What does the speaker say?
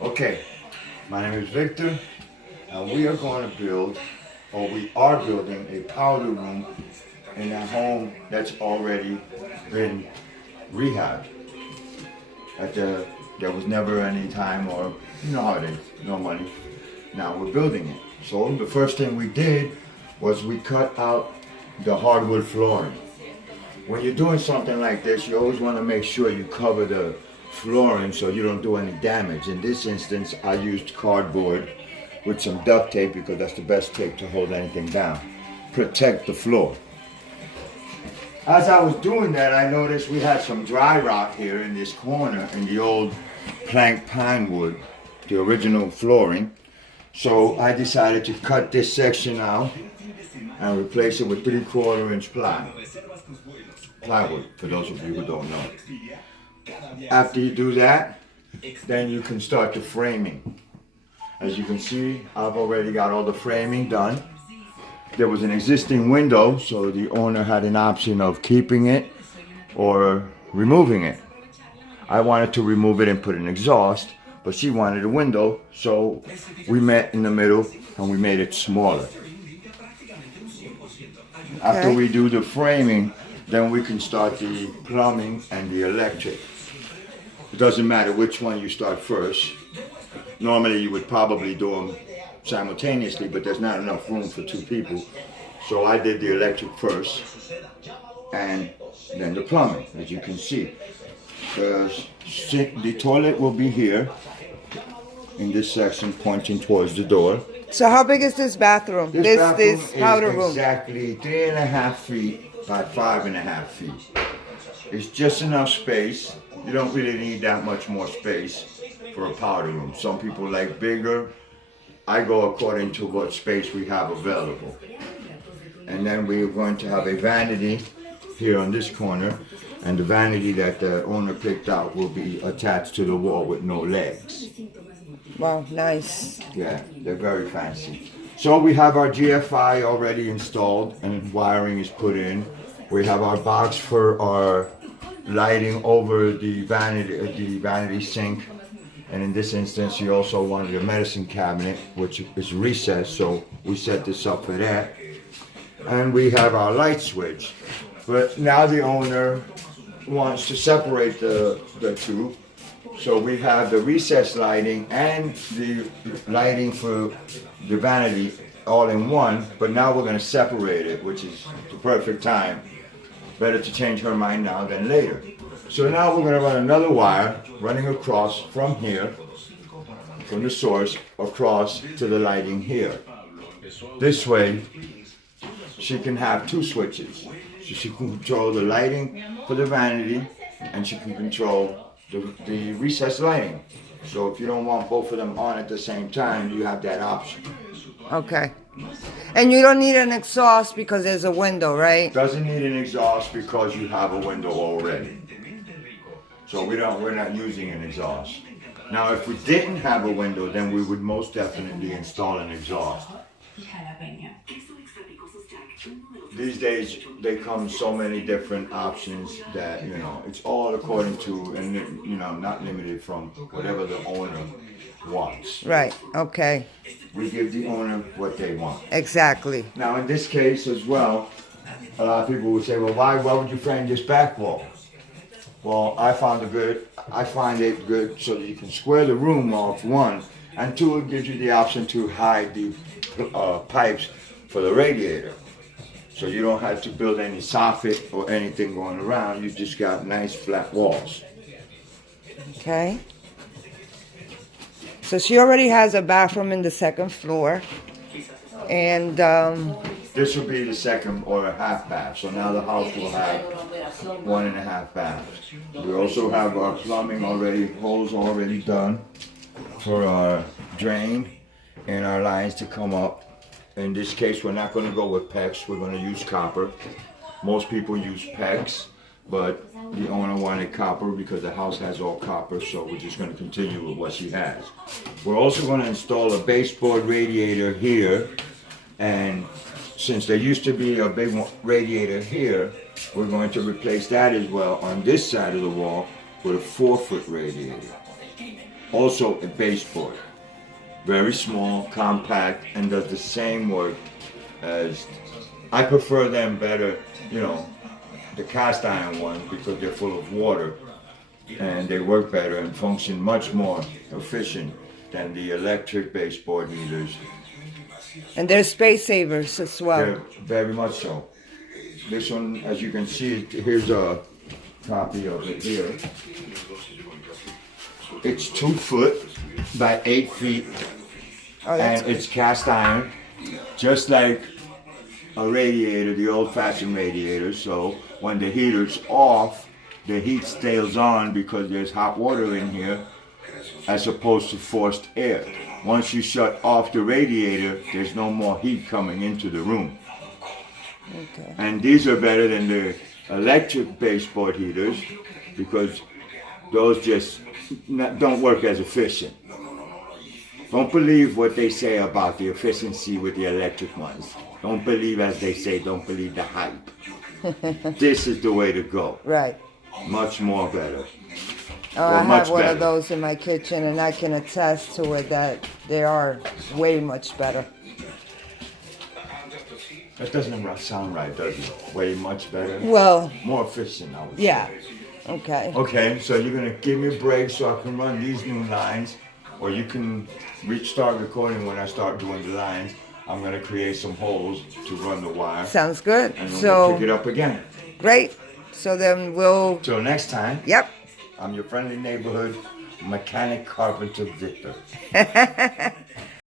Okay, my name is Victor, and we are going to build, or we are building, a powder room in a home that's already been rehabbed. There was never any time, or you know how it is, no money. Now we're building it. So the first thing we did was we cut out the hardwood flooring. When you're doing something like this, you always want to make sure you cover the flooring so you don't do any damage. In this instance, I used cardboard with some duct tape because that's the best tape to hold anything down. Protect the floor. As I was doing that, I noticed we had some dry rock here in this corner in the old plank pine wood, the original flooring. So I decided to cut this section out and replace it with 3/4 inch plywood, for those of you who don't know. After you do that, then you can start the framing. As you can see, I've already got all the framing done. There was an existing window, so the owner had an option of keeping it or removing it. I wanted to remove it and put an exhaust, but she wanted a window, so we met in the middle and we made it smaller. After we do the framing, then we can start the plumbing and the electric. It doesn't matter which one you start first. Normally you would probably do them simultaneously, but there's not enough room for 2 people. So I did the electric first and then the plumbing, as you can see. The toilet will be here in this section pointing towards the door. So how big is this bathroom? This powder room? Exactly 3.5 feet by 5.5 feet. It's just enough space. You don't really need that much more space for a powder room. Some people like bigger. I go according to what space we have available. And then we're going to have a vanity here on this corner, and the vanity that the owner picked out will be attached to the wall with no legs. Wow, nice. Yeah, they're very fancy. So we have our GFI already installed and wiring is put in. We have our box for our lighting over the vanity sink. And in this instance, you also wanted a medicine cabinet, which is recessed, so we set this up for that. And we have our light switch. But now the owner wants to separate the two. So we have the recessed lighting and the lighting for the vanity all in one, but now we're going to separate it, which is the perfect time. Better to change her mind now than later. So now we're going to run another wire running across from here, from the source, across to the lighting here. This way, she can have 2 switches. So she can control the lighting for the vanity, and she can control the recessed lighting. So if you don't want both of them on at the same time, you have that option. Okay. And you don't need an exhaust because there's a window, right? Doesn't need an exhaust because you have a window already. So we're not using an exhaust. Now if we didn't have a window, then we would most definitely install an exhaust. These days, they come so many different options that, it's all according to, and, not limited from whatever the owner wants. Right, okay. We give the owner what they want. Exactly. Now, in this case as well, a lot of people would say, well, why would you frame this back wall? Well, I find it good so that you can square the room off, 1, and 2, it gives you the option to hide the pipes for the radiator. So you don't have to build any soffit or anything going around. You just got nice flat walls. Okay. So she already has a bathroom in the 2nd floor. And this will be the 2nd or a half bath. So now the house will have 1.5 baths. We also have our plumbing holes already done for our drain and our lines to come up. In this case, we're not going to go with PEX, we're going to use copper. Most people use PEX, but the owner wanted copper because the house has all copper, so we're just going to continue with what she has. We're also going to install a baseboard radiator here, and since there used to be a big radiator here, we're going to replace that as well on this side of the wall with a 4-foot radiator. also a baseboard. Very small, compact, and does the same work as, I prefer them better, you know, the cast iron ones because they're full of water and they work better and function much more efficient than the electric baseboard heaters. And they're space savers as well. They're very much so. This one, as you can see, here's a copy of it here. It's 2 foot by 8 feet, Oh, that's and it's cast iron, just like a radiator, the old-fashioned radiator. So when the heater's off, the heat stays on because there's hot water in here, as opposed to forced air. Once you shut off the radiator, there's no more heat coming into the room. okay. And these are better than the electric baseboard heaters because those just don't work as efficient. Don't believe what they say about the efficiency with the electric ones. Don't believe as they say, don't believe the hype. This is the way to go. Right. Much more better. Oh, I much have one better. of those in my kitchen, and I can attest to it that they are way much better. That doesn't sound right, does it? Way much better. Well, More efficient, I would say. yeah. Okay. Okay, so you're gonna give me a break so I can run these new lines, or you can start recording when I start doing the lines. I'm gonna create some holes to run the wire, Sounds good. and then we'll So, pick it up again. great. So then we'll, Till next time, yep. I'm your friendly neighborhood mechanic carpenter Victor.